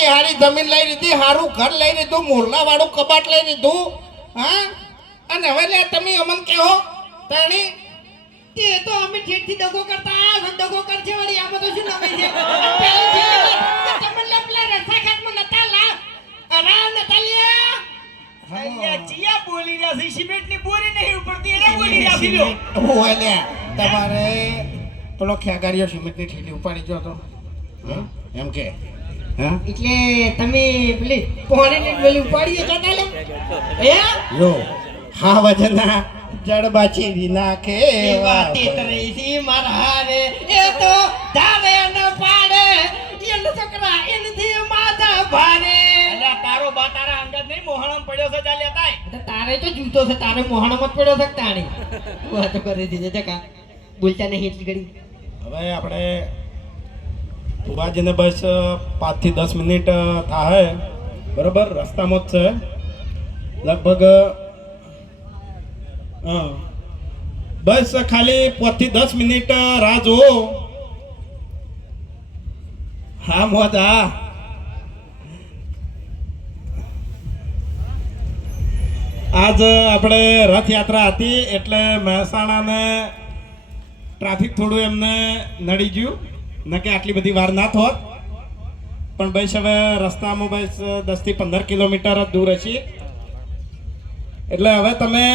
હારી હારી જમીન લઈ લીધી, હારું ઘર લઈ લીધું, મોરલા વાળું કબાટ લઈ લીધું, હા? અને હવે લે તમે અમન કહો તાણી તે તો અમે ઠેઠથી દગો કરતા દગો કરશે વળી આ બધું શું નમે છે પેલી તમને લપલા રસા ખાટમાં નતા લા અરા નતાલિયા અહીંયા ચિયા બોલી રહ્યા છે સિમેન્ટની બોરી નહીં ઉપડતી એને બોલી રહ્યા છે લ્યો ઓય લે તમારે પેલો ખેગારીઓ સિમેન્ટની ઠેલી ઉપાડી ગયો તો એમ કે હા એટલે તમે પેલી પોણીની પેલી ઉપાડીએ જતા લે એ જો હા વજના જડબાચી નાખે એ વાતે તરી સી મારા હારે એ તો ધારે ન પાડે એન છોકરા એનથી માથા ભારે અલ્યા તારો બા તારા અંગત નહીં મોહણમ પડ્યો છે ચાલ લેતાય તારે તો જૂતો છે તારે મોહણમાં જ પડ્યો છે તાણી વાતો કરી દીધે જકા બોલતા નહીં એટલી ઘડી હવે આપણે ફુવાજીને બસ 5 થી 10 મિનિટ થાય બરોબર રસ્તામાં જ છે લગભગ બસ ખાલી 5 થી 10 મિનિટ રાહ જુઓ હા મોજ હા આજ આપણે રથયાત્રા હતી એટલે મહેસાણાને ટ્રાફિક થોડું એમને નડી ગયું ન કે આટલી બધી વાર ના થોત પણ બસ હવે રસ્તામાં બસ 10 થી 15 કિલોમીટર જ દૂર હશે એટલે હવે તમે